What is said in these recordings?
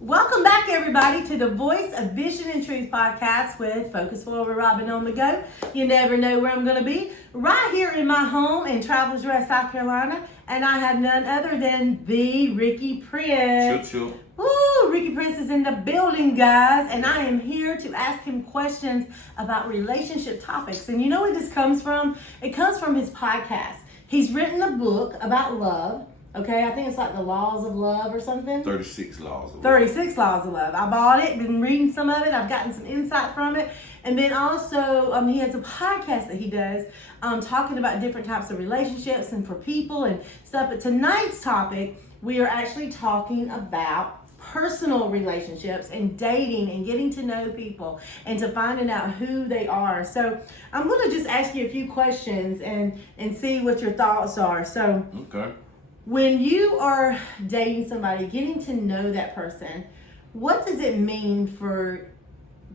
Welcome back, everybody, to the Voice of Vision and Truth podcast with Focus Forward Robin on the go. You never know where I'm going to be. Right here in my home in Travelers Rest, South Carolina. And I have none other than the Ricky Prince. Chill. Woo! Ricky Prince is in the building, guys. And I am here to ask him questions about relationship topics. And you know where this comes from? It comes from his podcast. He's written a book about love. Okay, I think it's like the Laws of Love or something. 36 Laws of Love. 36 Laws of Love. I bought it, been reading some of it. I've gotten some insight from it. And then also, he has a podcast that he does talking about different types of relationships and for people and stuff. But tonight's topic, we are actually talking about personal relationships and dating and getting to know people and to finding out who they are. So I'm going to just ask you a few questions and see what your thoughts are. So. Okay. When you are dating somebody, getting to know that person, what does it mean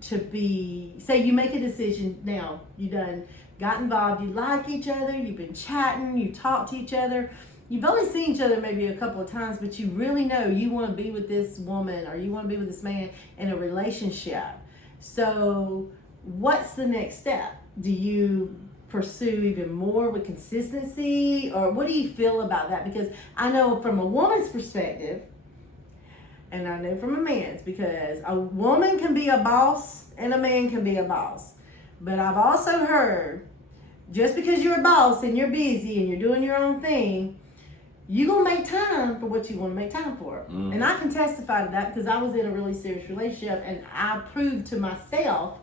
to be, say you make a decision now, you done got involved, you like each other, you've been chatting, you talk to each other, you've only seen each other maybe a couple of times, but you really know you want to be with this woman or you want to be with this man in a relationship. So what's the next step? Do you pursue even more with consistency, or what do you feel about that? Because I know from a woman's perspective, and I know from a man's, because a woman can be a boss and a man can be a boss. But I've also heard, just because you're a boss and you're busy and you're doing your own thing, you're going to make time for what you want to make time for. And I can testify to that because I was in a really serious relationship and I proved to myself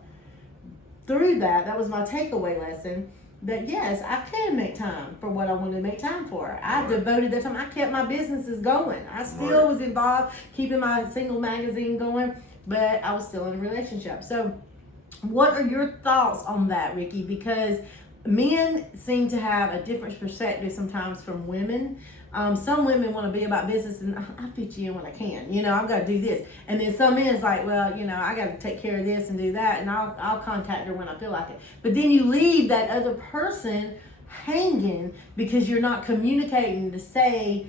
through that was my takeaway lesson, that yes, I can make time for what I wanted to make time for. I devoted that time. I kept my businesses going. I still was involved, keeping my single magazine going, but I was still in a relationship. So what are your thoughts on that, Ricky? Because men seem to have a different perspective sometimes from women. Some women want to be about business and I fit you in when I can. I've got to do this. And then some men is like, well, I got to take care of this and do that, and I'll contact her when I feel like it. But then you leave that other person hanging because you're not communicating to say,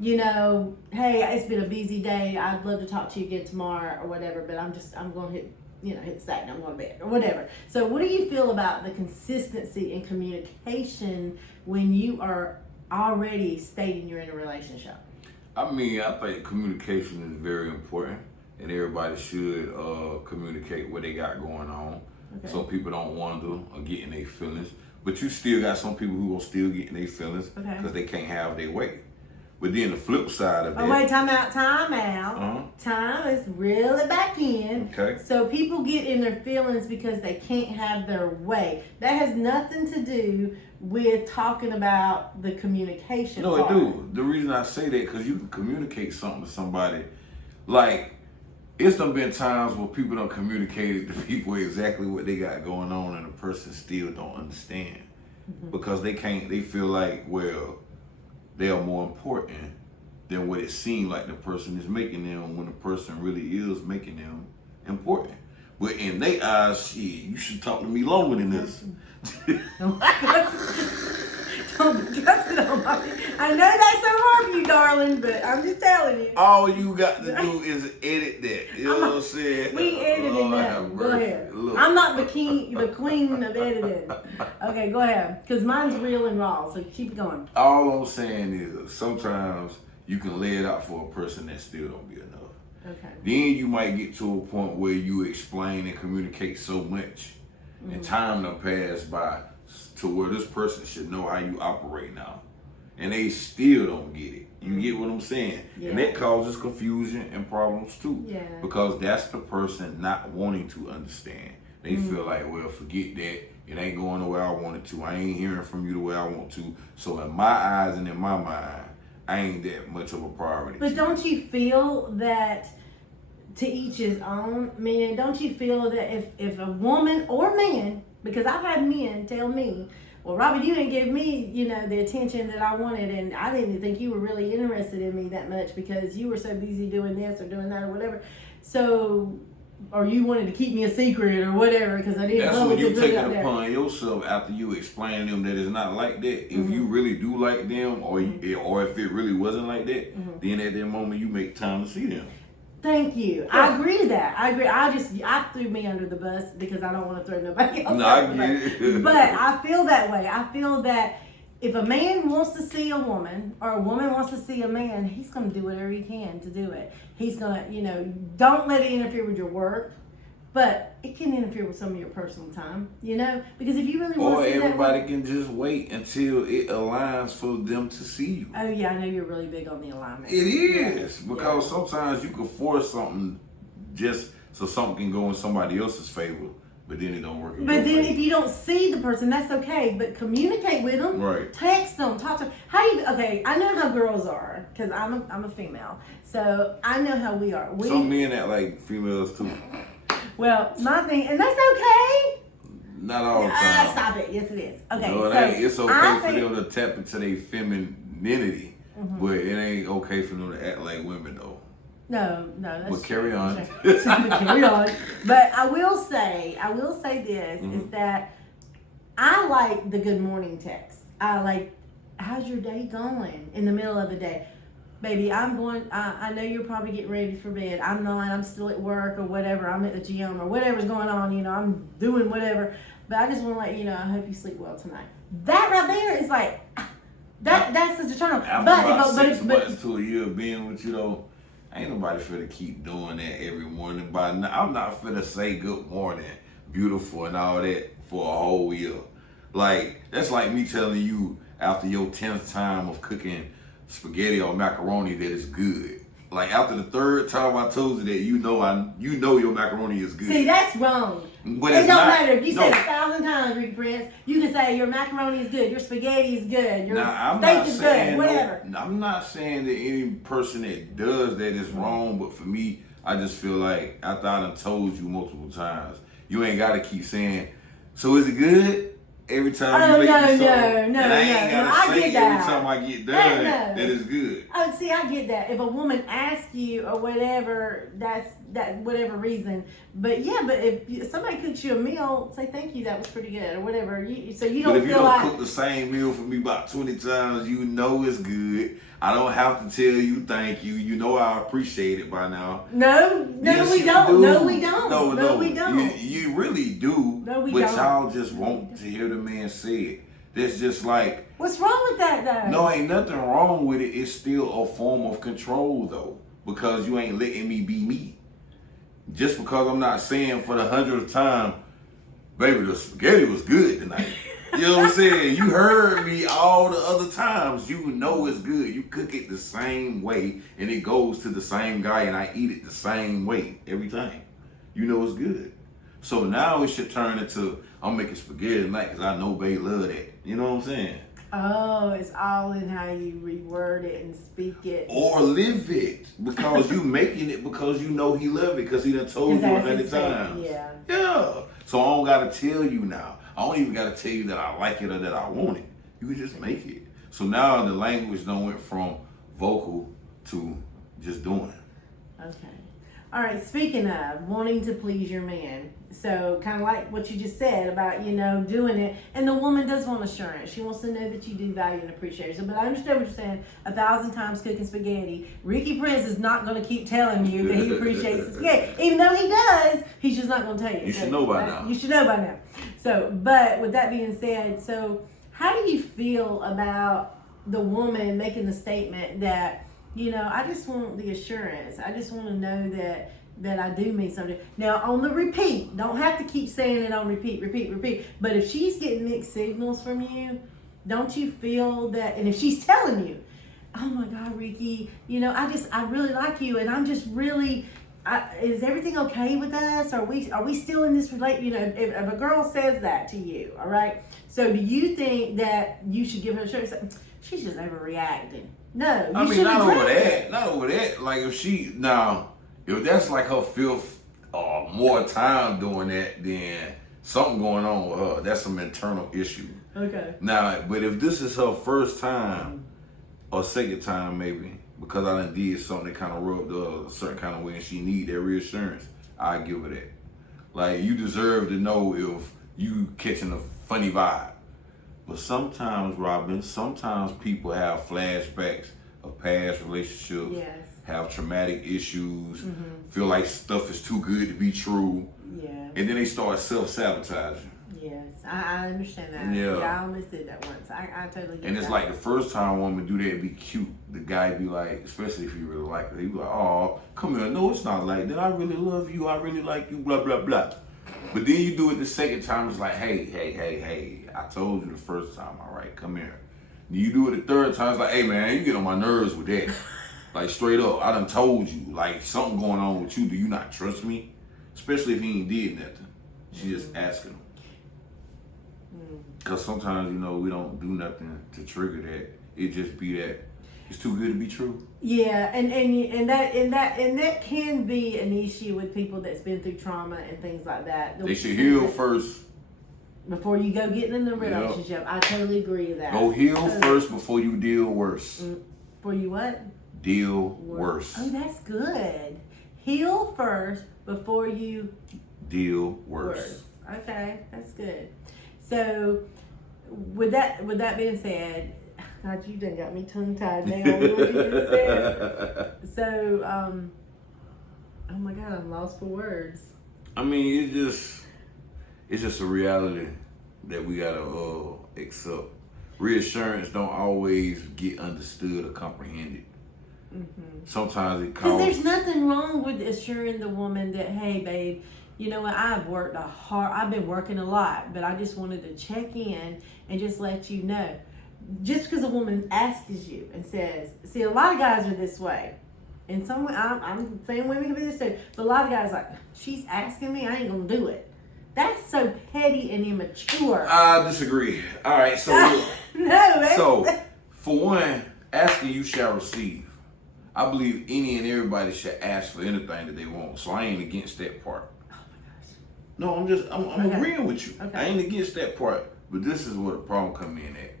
hey, it's been a busy day. I'd love to talk to you again tomorrow or whatever, but I'm going to hit the sack and I'm going to bed or whatever. So what do you feel about the consistency in communication when you are already stating you're in a relationship? I think communication is very important, and everybody should communicate what they got going on, so people don't wonder or get in their feelings. But you still got some people who will still get in their feelings because they can't have their way. But then the flip side of that. Oh, wait, time out. Time is reel it back in. Okay. So people get in their feelings because they can't have their way. That has nothing to do with talking about the communication No, part. it do. The reason I say that, because you can communicate something to somebody. Like, it's done been times where people don't communicate to people exactly what they got going on, and the person still don't understand. Because they feel like, well, they are more important than what it seems like the person is making them, when the person really is making them important. But in their eyes, shit, you should talk to me longer than this. Don't discuss it on my. I know that's so hard for you, darling, but I'm just telling you. All you got to do is edit that. You know what I'm saying? We edited that. Go ahead. Look. I'm not the queen of editing. Okay, go ahead. Because mine's real and raw, so keep going. All I'm saying is sometimes you can lay it out for a person that still don't be enough. Okay. Then you might get to a point where you explain and communicate so much, and time done pass by to where this person should know how you operate now, and they still don't get it. You get what I'm saying? Yeah. And that causes confusion and problems too. Yeah. Because that's the person not wanting to understand. They feel like, well, forget that. It ain't going the way I want it to. I ain't hearing from you the way I want to. So in my eyes and in my mind, I ain't that much of a priority. But don't you feel that, to each his own, meaning don't you feel that if a woman or man, because I've had men tell me, well, Robbie, you didn't give me, the attention that I wanted, and I didn't think you were really interested in me that much because you were so busy doing this or doing that or whatever. So, or you wanted to keep me a secret or whatever because I didn't That's know when what you to take put it out there. upon yourself after you explain to them that it's not like that. If you really do like them, or if it really wasn't like that, then at that moment you make time to see them. Thank you. I agree to that. I agree. I threw me under the bus because I don't want to throw nobody else No, I under the get bus. it. But I feel that way. I feel that if a man wants to see a woman or a woman wants to see a man, he's going to do whatever he can to do it. He's going to, don't let it interfere with your work, but it can interfere with some of your personal time, because if you really want Or to see everybody that can just wait until it aligns for them to see you. Oh yeah, I know you're really big on the alignment. It is, because sometimes you can force something just so something can go in somebody else's favor, but then it don't work. But then if you don't see the person, that's okay. But communicate with them. Right. Text them. Talk to them. Okay, I know how girls are because I'm a female. So I know how we are. Some men act like females too. Well, my thing, and that's okay. Not all the time. Stop it. Yes, it is. Okay. No, it so ain't. It's okay I for think, them to tap into their femininity, but it ain't okay for them to act like women though. No, that's But carry on. But carry on. But I will say this Mm-hmm. is that I like the good morning text. I like, how's your day going in the middle of the day? Baby, I know you're probably getting ready for bed. I'm not. I'm still at work or whatever. I'm at the gym or whatever's going on. I'm doing whatever. But I just want to let you know, I hope you sleep well tonight. That right there is like, that's such a turn on. After about 6 months to a year of being with you though, ain't nobody finna keep doing that every morning. I'm not finna say good morning, beautiful, and all that for a whole year. Like, that's like me telling you after your 10th time of cooking spaghetti or macaroni that it's good. Like, after the 3rd time I told you that, you know your macaroni is good. See, that's wrong. But it it's don't not, matter if you no. said 1,000 times, Ricky Prince. You can say your macaroni is good, your spaghetti is good, your Now, steak is good, whatever. I'm not saying that any person that does that is wrong, but for me, I just feel like after I done told you multiple times, you ain't got to keep saying, so is it good? Every time you make me something, and I ain't gotta say every time I get done that it's good. Oh, see, I get that. If a woman asks you or whatever, that's whatever reason. But yeah, but if somebody cooks you a meal, say thank you, that was pretty good or whatever. So you don't But if you feel don't like cook the same meal for me about 20 times, you know it's good. I don't have to tell you thank you. You know I appreciate it by now. No, Yes, we you don't. do. No, we don't. No, we don't. You really do. No, we but don't. y'all just want to hear the man say it. That's just like, What's wrong with that though? no, ain't nothing wrong with it. It's still a form of control though, because you ain't letting me be me. Just because I'm not saying for the 100th time, baby, the spaghetti was good tonight. You know what I'm saying? You heard me all the other times. You know it's good. You cook it the same way, and it goes to the same guy, and I eat it the same way every time. You know it's good. So now it should turn into, I'm making spaghetti tonight because I know babe love that. You know what I'm saying? Oh, it's all in how you reword it and speak it. Or live it, because you making it because you know he love it, because he done told you 100 times. Yeah. Yeah. So I don't gotta tell you now. I don't even gotta tell you that I like it or that I want it. You can just make it. So now the language done went from vocal to just doing it. Okay. All right. Speaking of wanting to please your man, so kind of like what you just said about doing it, and the woman does want assurance. She wants to know that you do value and appreciate her. So, but I understand what you're saying. 1,000 times cooking spaghetti, Ricky Prince is not going to keep telling you that he appreciates the spaghetti, even though he does. He's just not going to tell you. You should know by now. You should know by now. So, but with that being said, so how do you feel about the woman making the statement that, I just want the assurance. I just want to know that I do mean something. Now, on the repeat, don't have to keep saying it on repeat. But if she's getting mixed signals from you, don't you feel that, and if she's telling you, oh my God, Ricky, I really like you, and I'm just really, is everything okay with us? Are we still in this relationship? If a girl says that to you, all right? So do you think that you should give her a shirt and say, she's just overreacting? No, you should not over address that. it. Not over that. Like if that's like her fifth or more time doing that, then something going on with her. That's some internal issue. Okay. Now, but if this is her first time or second time maybe, because I done did something that kind of rubbed her a certain kind of way and she need that reassurance, I give her that. Like, you deserve to know if you catching a funny vibe. But sometimes, Robin, people have flashbacks of past relationships. Yes. have traumatic issues, feel like stuff is too good to be true, Yeah. and then they start self-sabotaging. Yes, I understand that. Yeah. I almost did that once. I totally get And it's that. like the first time a woman do that, it'd be cute. The guy be like, especially if you really like her, he be like, oh, come here. No, it's not like that. I really love you. I really like you, blah, blah, blah. But then you do it the second time, it's like, hey, I told you the first time, all right, come here. Then you do it the third time, it's like, hey, man, you get on my nerves with that. Like, straight up, I done told you, like, something going on with you. Do you not trust me? Especially if he ain't did nothing. She just asking him. Because sometimes, we don't do nothing to trigger that. It just be that it's too good to be true. Yeah, and that can be an issue with people that's been through trauma and things like that. They should heal first. Before you go getting in the relationship. Yep. I totally agree with that. Go heal first before you deal worse. Before you what? Deal worse. Oh, that's good. Heal first before you deal worse. Okay, that's good. So, with that being said, God, you done got me tongue tied now with what you just said. So, oh my God, I'm lost for words. I mean, it's just a reality that we gotta accept. Reassurance don't always get understood or comprehended. Sometimes it because there's nothing wrong with assuring the woman that, hey, babe, you know what? I've been working a lot, but I just wanted to check in and just let you know. Just because a woman asks you and says, see, a lot of guys are this way. And I'm saying women can be this too. But a lot of guys like, she's asking me, I ain't gonna do it. That's so petty and immature. I disagree. All right, so no. So for one, asking you shall receive. I believe any and everybody should ask for anything that they want. So I ain't against that part. Oh my No, gosh. I'm Okay. agreeing with you. Okay. I ain't against that part. But this is where the problem come in at.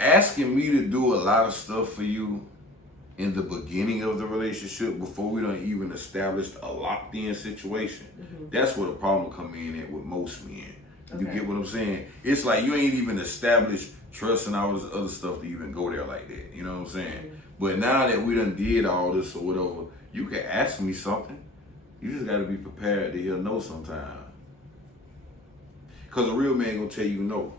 Asking me to do a lot of stuff for you in the beginning of the relationship before we don't even establish a locked in situation. That's where the problem come in at with most men. You Okay. get what I'm saying? It's like you ain't even established trust and all this other stuff to even go there like that. You know what I'm saying? But now that we done did all this or whatever, you can ask me something. You just gotta be prepared to hear no sometimes. Cause a real man gonna tell you no.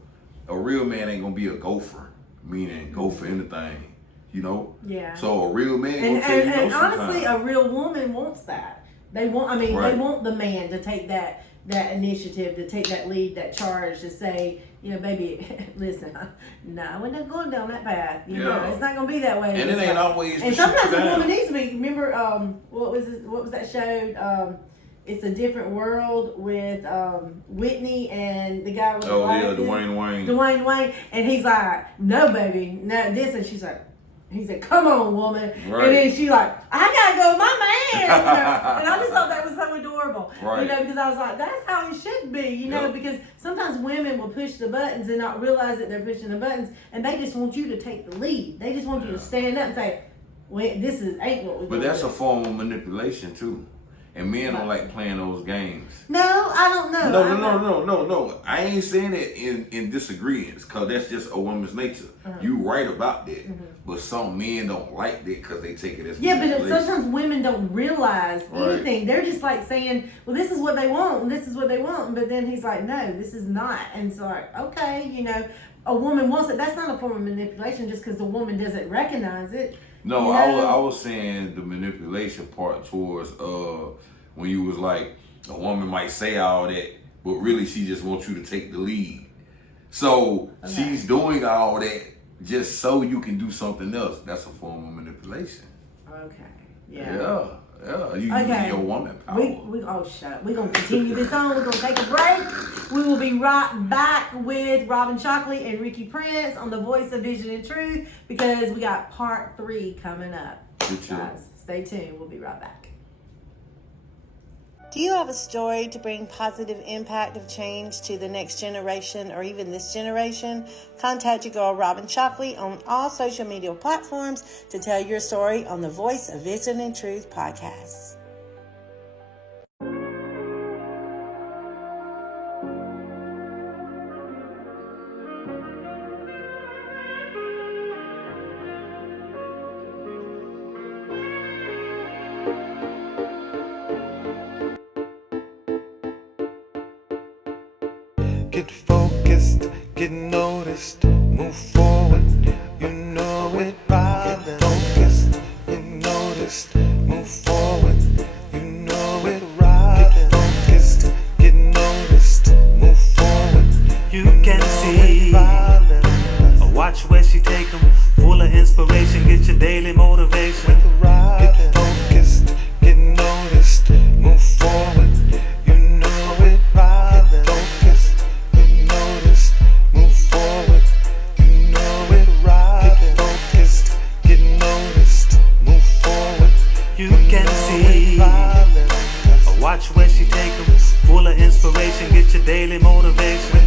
A real man ain't gonna be a gopher, meaning go for anything. Yeah. So a real man gonna tell you no and sometimes. honestly, a real woman wants that. They want. They want the man to take that initiative, to take that lead, that charge, to say, baby, listen, no, we're not going down that path. You know, it's not gonna be that way. And it ain't always. And sometimes a woman needs to be. Remember, what was that show? It's a Different World with Whitney and the guy with the glasses. Dwayne Wayne, and he's like, no, baby, no this, and she's like. He said, come on, woman. Right. And then she's like, I gotta go with my man. And I just thought that was so adorable. Right. Because I was like, that's how it should be, because sometimes women will push the buttons and not realize that they're pushing the buttons, and they just want you to take the lead. They just want you to stand up and say, well, this ain't what we're doing. But that's a form of manipulation too. And men don't like playing those games. No, I don't know. No. I ain't saying that in disagreements, because that's just a woman's nature. You right about that. But some men don't like that because they take it as but sometimes women don't realize anything. They're just like saying, well, this is what they want, and this is what they want. But then he's like, no, this is not. And it's like, okay, a woman wants it. That's not a form of manipulation just because the woman doesn't recognize it. No, I was saying the manipulation part towards when you was like, a woman might say all that, but really she just wants you to take the lead. So she's doing all that just so you can do something else. That's a form of manipulation. Okay. Yeah. You using your woman power. Shut up. We're going to continue this on. We're going to take a break. We will be right back with Robin Shockley and Ricky Prince on the Voice of Vision and Truth, because we got part 3 coming up. Guys, stay tuned. We'll be right back. Do you have a story to bring positive impact of change to the next generation or even this generation? Contact your girl Robin Shockley on all social media platforms to tell your story on the Voice of Vision and Truth podcast. Get focused, get noticed, move forward, you know it, Robin. Get focused, get noticed, move forward, you know it, Robin. Get focused, get noticed, move forward, You can see. Watch where she take 'em, full of inspiration, get your daily motivation. Get focused, get noticed, move forward, you know it, Robin. Get focused, get noticed, move forward, you know it, Robin. Get focused, get noticed, move forward, You can see. Watch where she take 'em, full of inspiration, get your daily motivation.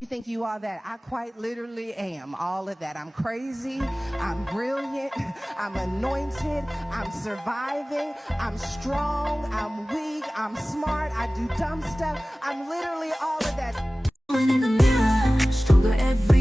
You think you are that? I quite literally am all of that. I'm crazy, I'm brilliant, I'm anointed, I'm surviving, I'm strong, I'm weak, I'm smart, I do dumb stuff. I'm literally all of that. In the mirror, stronger every